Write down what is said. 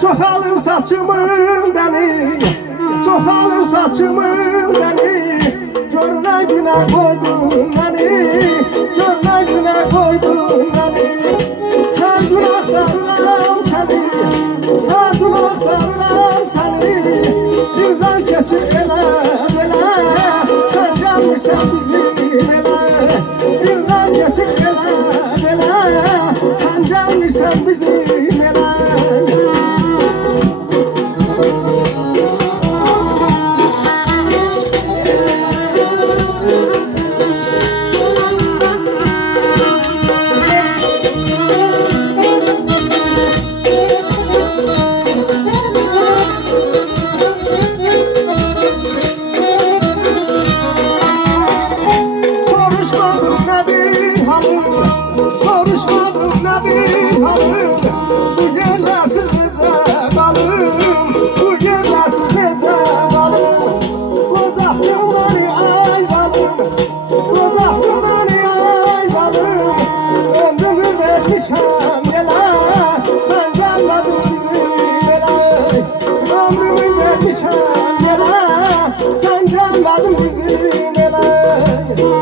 Çoxalım saçımın dəni, çoxalım saçımın dəni. Görünə günə qoydun məni, görünə günə qoydun məni. Hər gün axtarıram səni, hər gün axtarıram səni. Dildən keçir elə belə, sən gəlmirsən bizim elə. Dildən keçir elə belə, sən gəlmirsən bizim elə. Soruşmadım nedir halım, bu yerlersiz necə qalım, bu yerlersiz necə qalım. Qocaqdın beni ay zalım, qocaqdın beni ay zalım. Ömrümü vermişəm yelə, sən gəlmədin bizim elə. Ömrümü vermişəm yelə, sən gəlmədin bizim elə.